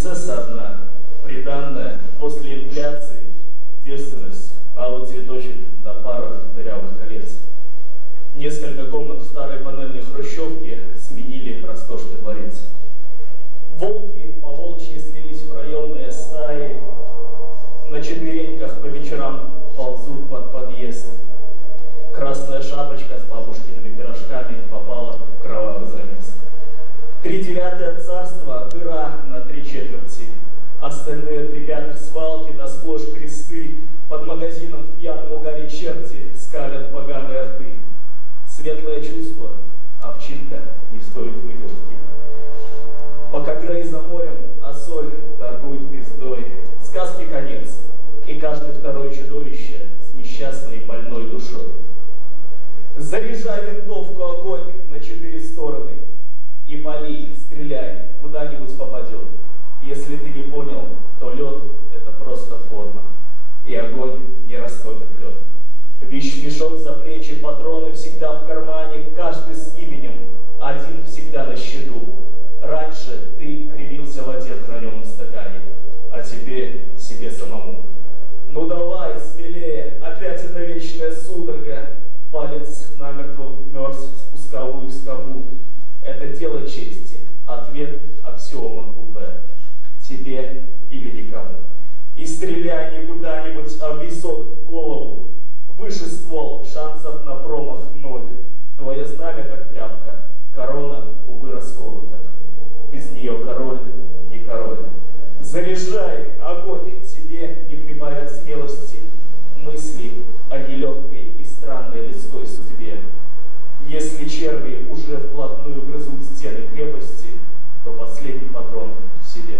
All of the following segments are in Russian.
принцесса одна, приданная после инфляции, девственность, а вот цветочек да пара дырявых колец. Несколько комнат в старой панельной хрущевке сменили роскошный дворец. Волки по волчьи слились в районные стаи, на четвереньках по вечерам ползут под подъезд. Красная шапочка с бабушкиными пирожками попала в кровавый замес. 3/9 царства — дыра на 3/4. Остальные 3/5 свалки, да сплошь кресты. Под магазином в пьяном угаре черти скалят поганые рты. Светлое чувство, овчинка не стоит выделки. Пока Грей за морем, а соль торгует пиздой. Сказки конец, и каждое второе чудовище с несчастной и больной душой. Заряжай винтовку, огонь на 4 стороны. И пали, стреляй, куда-нибудь попадет. Если ты не понял, то лед — это просто форма. И огонь не растопит лед. Вещмешок за плечи, патроны всегда в кармане, каждый с именем, один всегда на счету. Раньше ты кривился в отец граненом стакане, а теперь себе самому. Ну давай, смелее, опять эта вечная судорога. Палец намертво вмерз в спусковую скобу. Это дело чести, ответ аксиома купе. Тебе или никому. И стреляй не куда-нибудь, а в висок, в голову. Выше ствол, шансов на промах 0. Твое знамя как тряпка, корона, увы, расколота. Без нее король не король. Заряжай, огонь, тебе не прибавят смелости. Мысли о нелегкой и странной людской судьбе. Если черви уже вплотную грызут стены крепости, то последний патрон себе.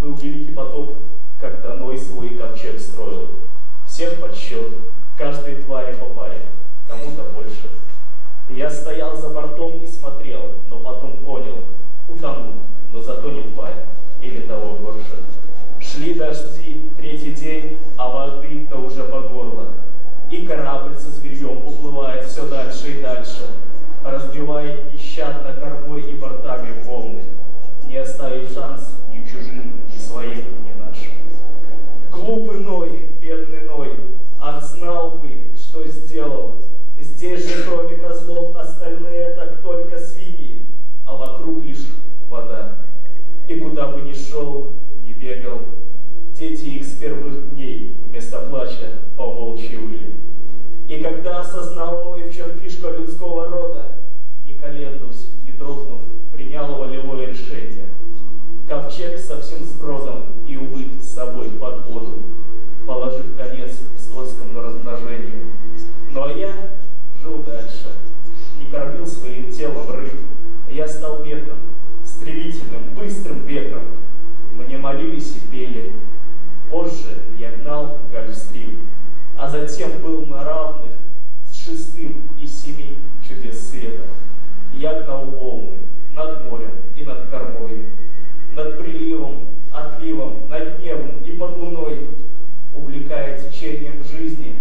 Был великий потоп, когда Ной свой ковчег строил. Всех под счет, каждой твари по паре, кому-то больше. Я стоял за бортом и смотрел, но потом понял, утонул, но зато не тварь, или того больше. Шли дожди, 3-й день, а воды-то уже по горло. И корабль со зверьем уплывает все дальше и дальше, разбивая нещадно кормой и бортами волны, не оставив шанс ни чужим, ни своим, ни нашим. Глупый Ной, бедный Ной, ах, знал бы, что сделал. Здесь же, кроме козлов, остальные так только свиньи, а вокруг лишь вода. И куда бы ни шел, ни бегал, дети их с первых дней вместо плача по волчьи выли. И когда осознал Ной, в чем фишка людского рода, не колебнусь, не дрогнув, принял волевое решение. Ковчег со всем сбродом и, увы, с собой под воду, положив конец скотскому размножению. Но я жил дальше, не кормил своим телом рыб. Я стал ветром, стремительным, быстрым ветром. Мне молились и пели. Позже я гнал гольфстрим, а затем был на равных с 6-м и 7 чудес света. Я гнал волны над морем и над кормой, над приливом, отливом, над небом и под луной, увлекая течением жизни,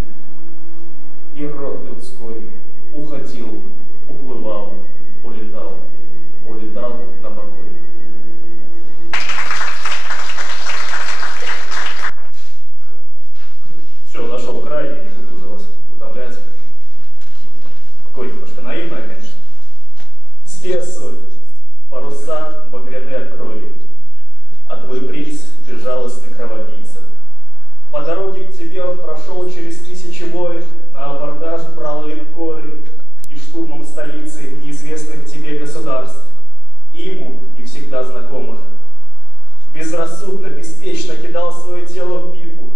и род людской уходил, уплывал, улетал, улетал на покой. Все, нашел край, я не буду уже вас утомлять. Какой немножко наивная, конечно. Спесоль, паруса багряны от крови, а твой принц безжалостный кровопийца. По дороге к тебе он прошел через 1000 войн, на абордаж брал линкоры и штурмом столицы неизвестных тебе государств, и ему не всегда знакомых. Безрассудно, беспечно кидал свое тело в битву.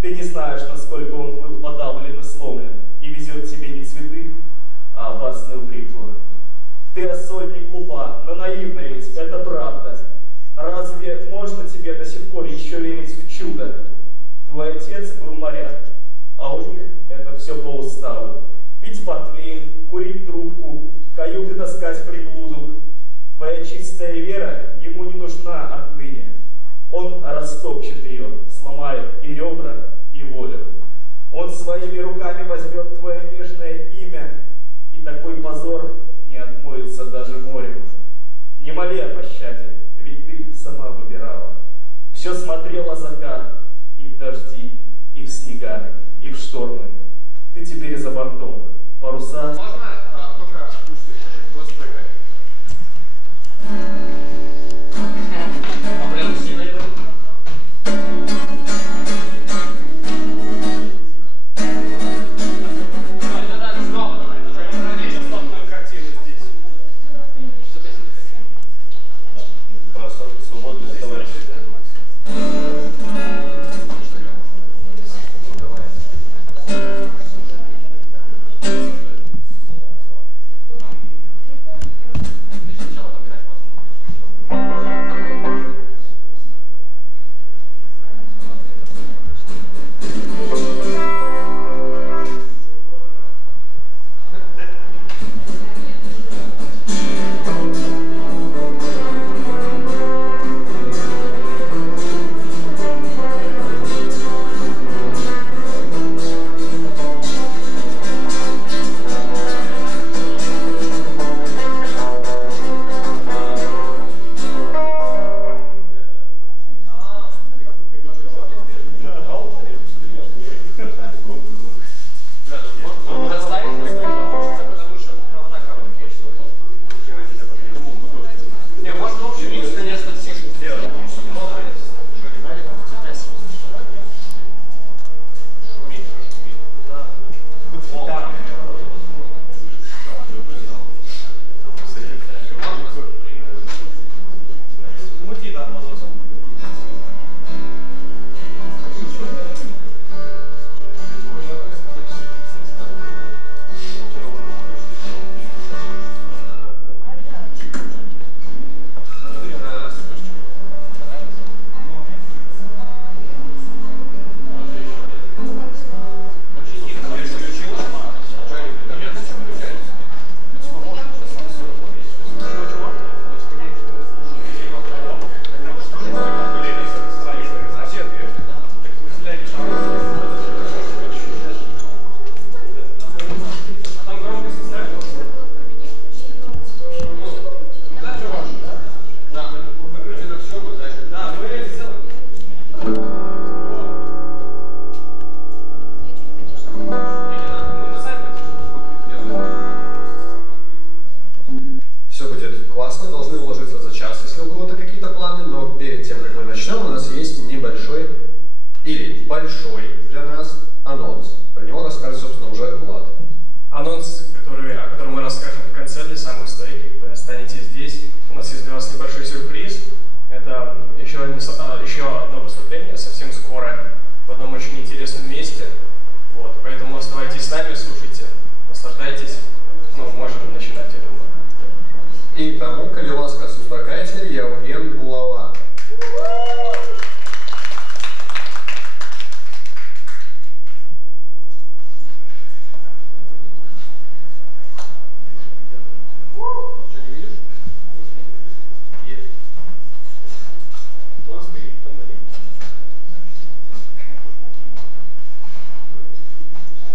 Ты не знаешь, насколько он был подавлен и сломлен, и везет тебе не цветы, а опасную бритву. Ты, Ассоль, не глупа, но наивна ведь, это правда. Разве можно тебе до сих пор еще верить в чудо? Твой отец был моряк, а у них это все по уставу. Пить портвейн, курить трубку, каюты таскать приблуду. Твоя чистая вера ему не нужна отныне. Он растопчет ее, сломает и ребра, и волю. Он своими руками Все смотрела закат и в дожди, и в снега, и в штормы. Ты теперь за бортом. Паруса... Можно только господи. А прям сильно идет?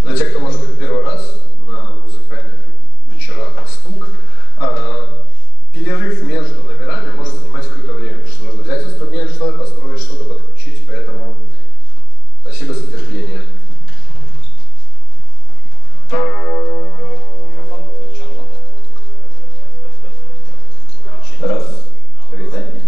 Для тех, кто, может быть, первый раз на музыкальных вечерах «Стук», перерыв между номерами может занимать какое-то время, потому что нужно взять инструмент, что-то построить, что-то подключить, поэтому спасибо за терпение. Раз, привитание.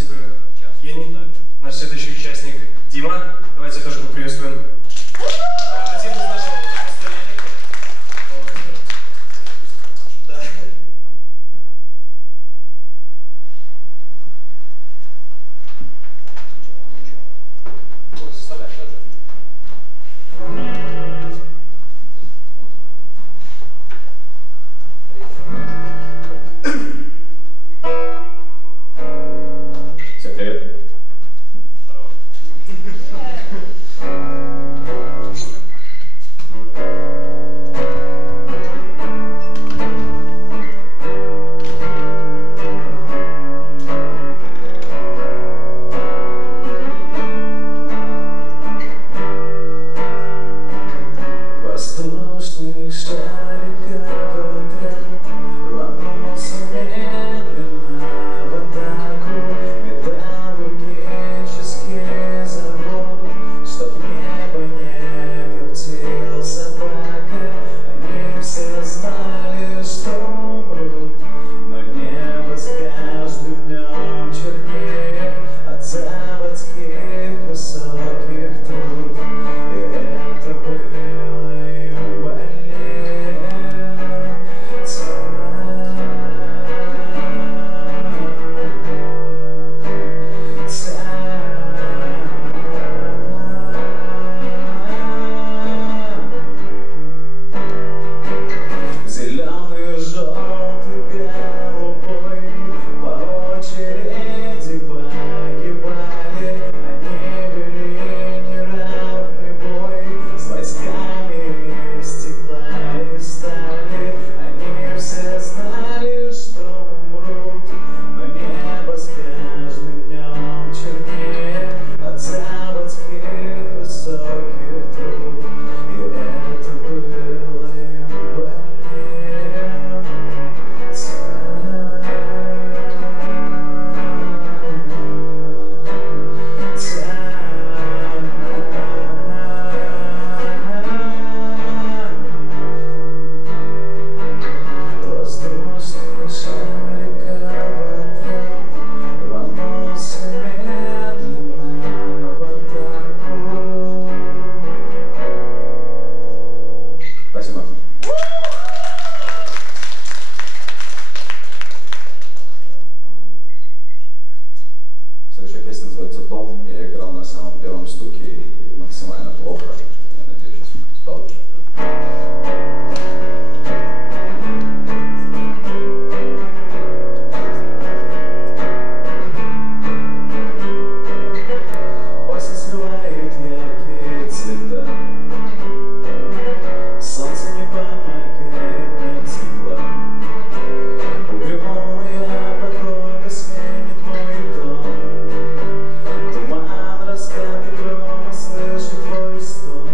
Спасибо, Евгений. Наш следующий участник Дима. Давайте тоже поприветствуем. Один из наших постоянников. Да. Вот, составляй тоже. Всем привет. Здорово. Воздушных шариков отряд ломался медленно в атаку. Металлургический завод, чтоб небо не коптил собака. Они все знали, что умрут, но небо с каждым днем чернее от заводских высоких труб. И это было им больнее. Зеленый, желтый, голубой по очереди погибали. Они вели неравный бой с войсками из стекла и стали. Они все знали, что умрут, но небо с каждым днем чернее от заводских высоких труб. И это было им больнее. Воздушный шариков отряд рванулся медленно в атаку. Спасибо. Следующая песня называется «Дом». Я играл на самом первом стуке и максимально плохо. Я надеюсь, сейчас получше. Осень срывает яркие цвета, солнце не помогает, нет тепла. Угрюмая погода сменит мой дом. Туман, раскаты грома, слышу твой стон.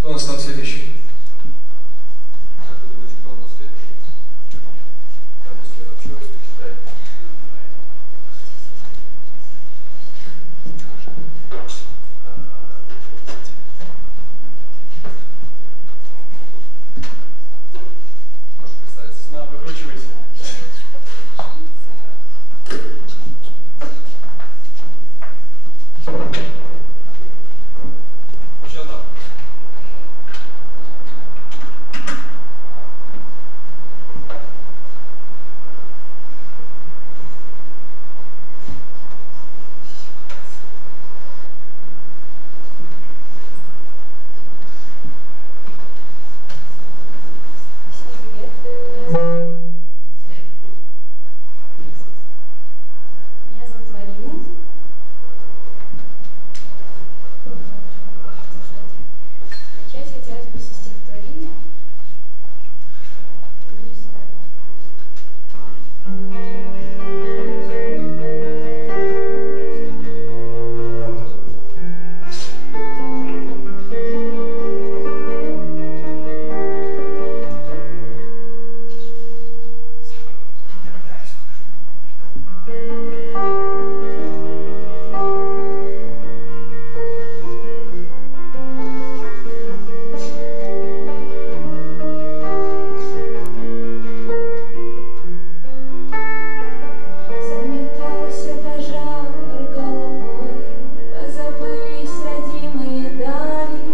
Кто у нас там следующий? Как вы думаете, кто у нас следующий? Там если общалась, почитай. Можешь представиться? На, выкручивайся. Сейчас да. Всем привет. Меня зовут Марина. Начать хотелось бы со стихотворения. Но не знаю. Заметался пожар голубой, позабылись родимые дали.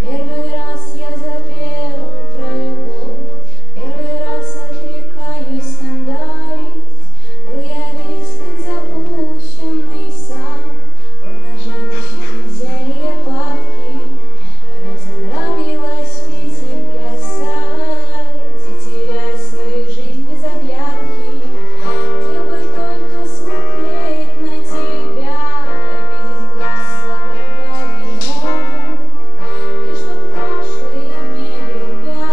Первый раз я запел про любовь, первый раз отрекаюсь скандалить. Был я риск, как запущенный сад, полна женщин, зелье папки. Разонравилась пить и плясать, и терять свою жизнь без оглядки. Я бы только смотреть на тебя, видеть глаза по-иному, и чтоб прошлое не любя,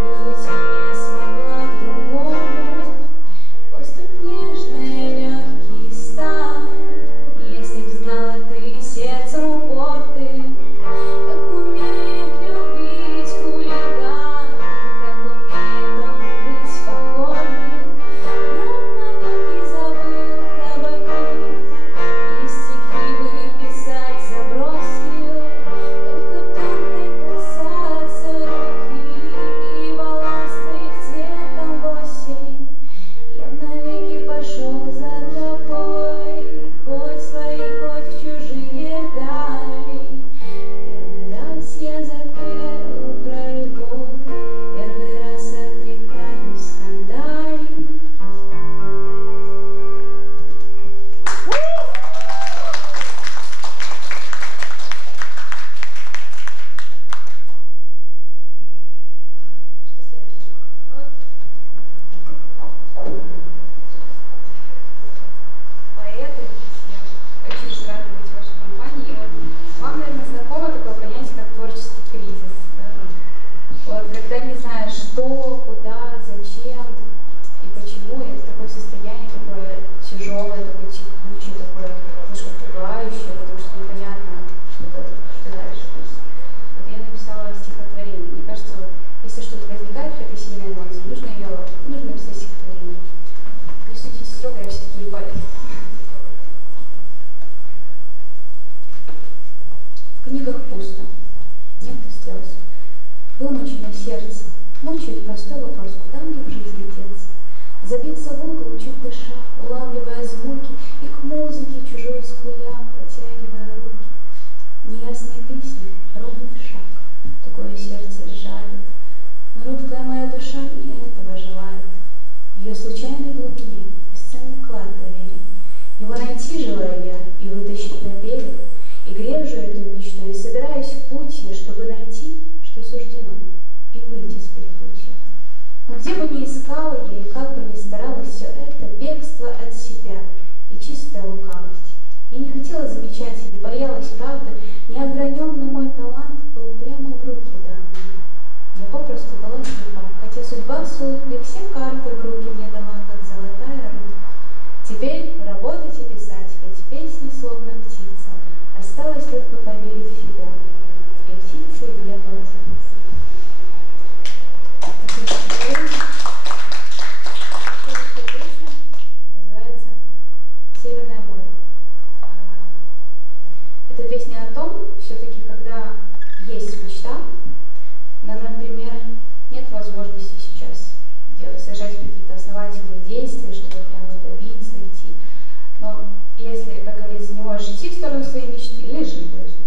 привыкнуть не смогла к другому. Поступь нежный, легкий стань, если б знала ты сердцем упортым, как умеет любить хулиган, как умеет он быть покорным. Я навеки забыл кабаки, и стихи выписать забросил, только тонкой касаться руки и волосты цветом в осень. Я б навеки пошел за тобой, хоть в свои, хоть в чужие дали. Первый раз я запел про любовь, первый раз отрекаюсь скандалить. Что следующее? Вот. Поэты, я очень рада быть в вашей компании. И вот вам, наверное, знакомо такое понятие, как творческий кризис. Да? Вот, когда не знаешь, что, куда, зачем и почему, и это такое состояние такое тяжелое, такое текучее, такое немножко пугающее, потому что непонятно, что дальше будет. Вот я написала стихотворение. Мне кажется, вот, если что-то возникает, какая-то сильная эмоция, нужно написать стихотворение. Не судите строго, я все-таки не поэт. В книгах пусто, нет и слез. Вымучено сердце, мучает простой вопрос, куда мне в жизни деться. Забиться в угол, чуть дыша, улавливая звуки, и к музыке чужой скуля, протягивая руки. Неясные песни, ровный шаг, такое сердце сжалит. Но робкая моя душа не этого желает. В ее случайной глубине бесценный клад доверен. Его найти желаю я и вытащить на берег. И грежу эту мечту, и собираюсь в путь я, чтобы найти, что суждено, и выйти с перепутья. Но где бы ни искала я и как бы ни старалась, все это бегство от себя и чистая лукавость. Я не хотела замечать или боялась правды, неограненный мой талант был прямо в руки данный. Я попросту была слепа, хотя судьба в судьбе все карты в руки мне дала, как золотая рыбка. Теперь работать и писать, петь песни, словно птица. Осталось только поверить в себя. И в находится лес. Такое стихотворение. Следующая песня называется «Северное море». Это песня о том, все-таки, когда есть мечта, но, например, нет возможности сейчас совершать какие-то основательные действия, чтобы прямо добиться, идти. Но если, как говорится, не можешь идти в сторону своей мечты, лежи в ее сторону.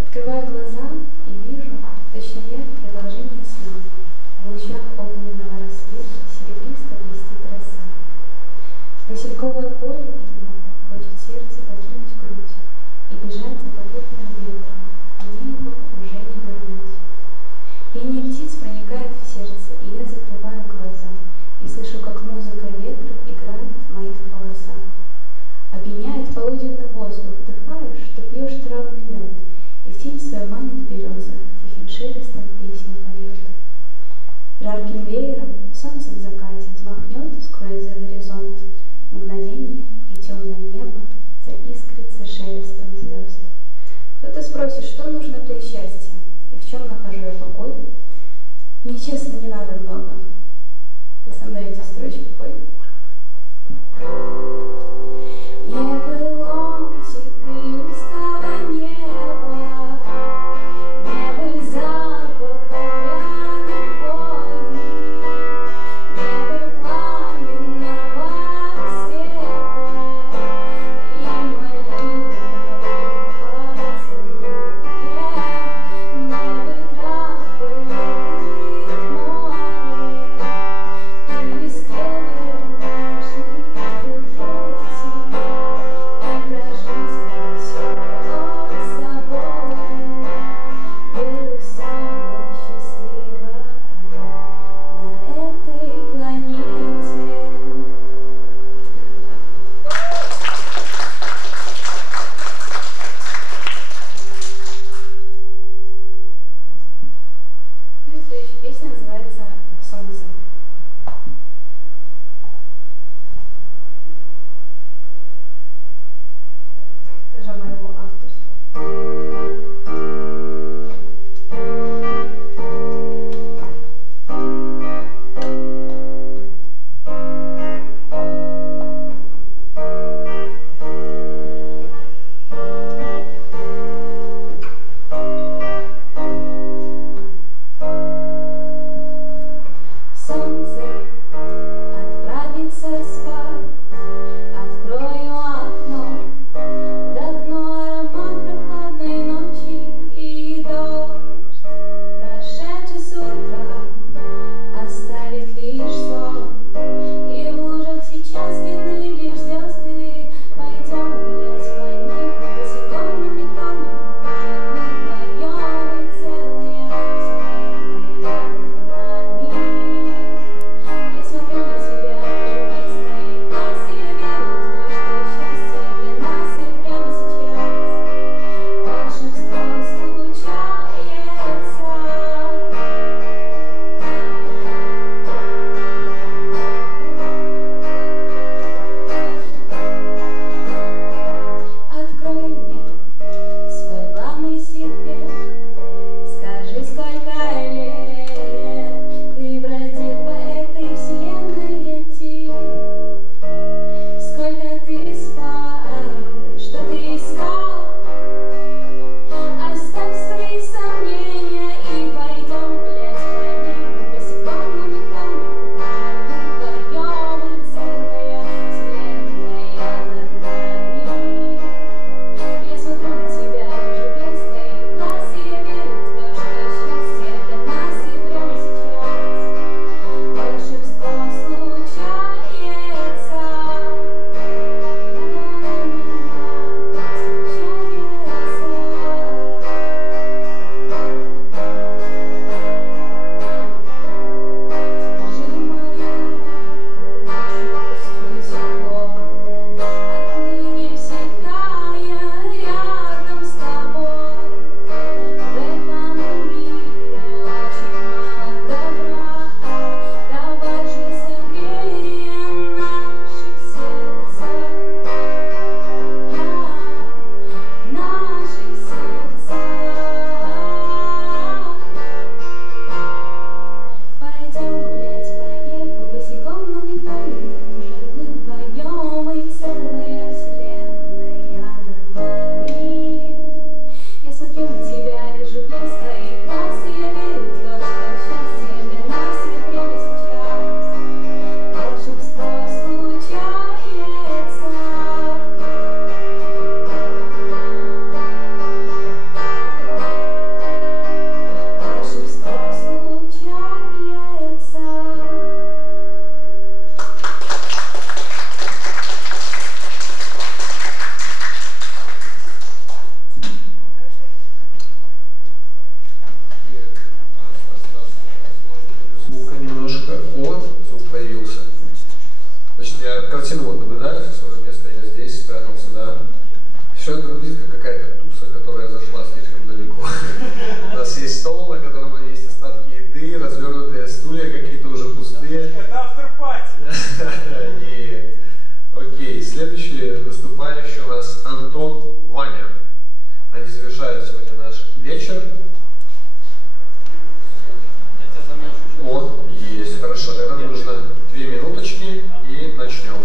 Открываю глаза и вижу, точно я продолжение сна. В лучах огненного рассвета серебристо блестит роса. Васильковое поле и небо хочет сердце покинуть грудь и бежать за попутным ветром, а мне его уже не вернуть. Пение птиц проникает в сердце, и я закрываю глаза и слышу, как музыка ветра играет в моих волосах. Опьяняет полуденный воздух, вдыхаешь, что пьешь травный мед, и в тень свою манит береза, тихим шелестом песню поет. Жарким веером солнце в закате взмахнет, скроет за горизонт мгновение, и темное небо заискрится шелестом звезд. Кто-то спросит, что нужно для счастья, и в чем нахожу я покой. Мне, честно, не надо много. Ты со мной эти строчки пой. Не было сибирского неба, Вот, звук появился. Значит, я картину вот наблюдаю со своего места, я здесь спрятался, да. Все это выглядит как какая-то туса, которая зашла слишком далеко. У нас есть стол, на котором есть остатки еды, развернутые стулья какие-то уже пустые. Это автор-пати. И, окей, следующий выступающий у нас Антон, Ваня. Они завершают сегодня наш вечер. Я тебя замечу. О, есть, хорошо, тогда нам нужно 2 минуточки и начнем.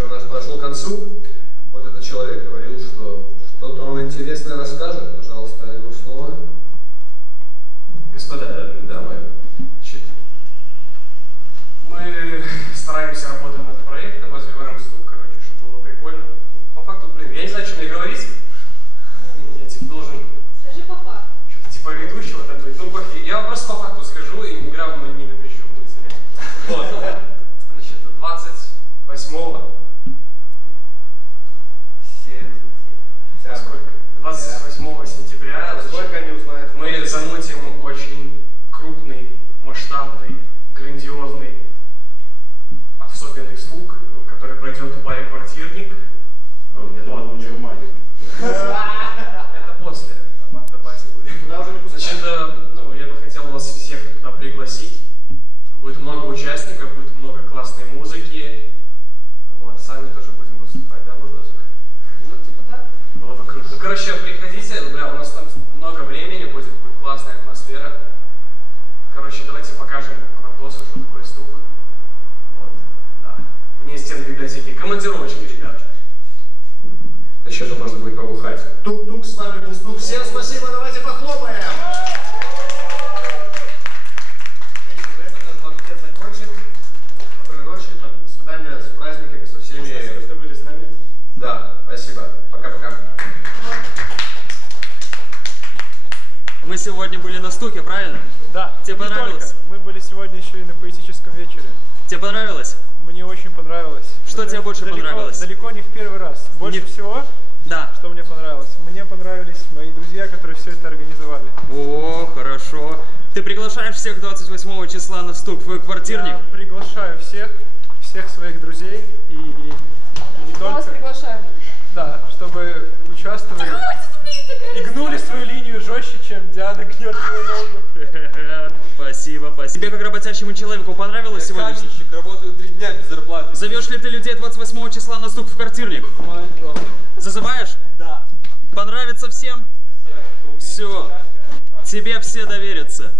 вечер у нас подошел к концу. Вот этот человек говорил, что что-то он интересное расскажет. Пожалуйста, ему слово. Господа, дамы, значит, мы стараемся работать над проектом, развиваем стук, короче, чтобы было прикольно. По факту, блин, я не знаю, что мне говорить. Я типа должен... Скажи по факту. Что-то типа ведущего там быть. Ну, пофиг. Я вам просто по факту скажу и ни грамма не напишу. Вот. Значит, 28-го. 28 сентября, Сколько они узнают? мы замутим очень крупный, масштабный, грандиозный, особенный стук, который пройдет в баре «Квартирник». Это после автобазе будет. Значит, ну, я бы хотел вас всех туда пригласить. Будет много участников, будет много классной музыки. Вот, сами тоже будем выступать, да, Владос? Ну, типа так. Было бы круто. Ну, короче, приходите, бля, у нас там много времени будет классная атмосфера. Короче, давайте покажем Владосу, что такое стук. Вот, да. Вне стен библиотеки. Командировочки, ребят. Еще же можно будет побухать. Тук-тук, с вами был Стук. Всем спасибо, давайте похлопаем. На этом наш банкет закончен. Спокойной ночи, там, до свидания, с праздниками, со всеми. Спасибо, что были с нами. Да, спасибо. Пока-пока. Мы сегодня были на стуке, правильно? Да. Тебе не понравилось? только. Мы были сегодня еще и на поэтическом вечере. Тебе понравилось? Мне очень понравилось. Что тебе больше понравилось? Далеко не в первый раз. Больше всего, Да. что мне понравилось. Мне понравились мои друзья, которые все это организовали. О, хорошо. Ты приглашаешь всех 28 числа на стук в «Квартирник»? Я приглашаю всех своих друзей и не Мы вас только. приглашаем. Да, чтобы участвовали и гнули свою линию жестче, чем Диана гнет свою ногу. Спасибо, спасибо. Тебе как работящему человеку понравилось сегодня? Каменщик, работаю 3 дня без зарплаты. Зовешь ли ты людей 28 числа на стук в «Квартирник»? Зазываешь? Да. Понравится всем? Все. Тебе все доверятся.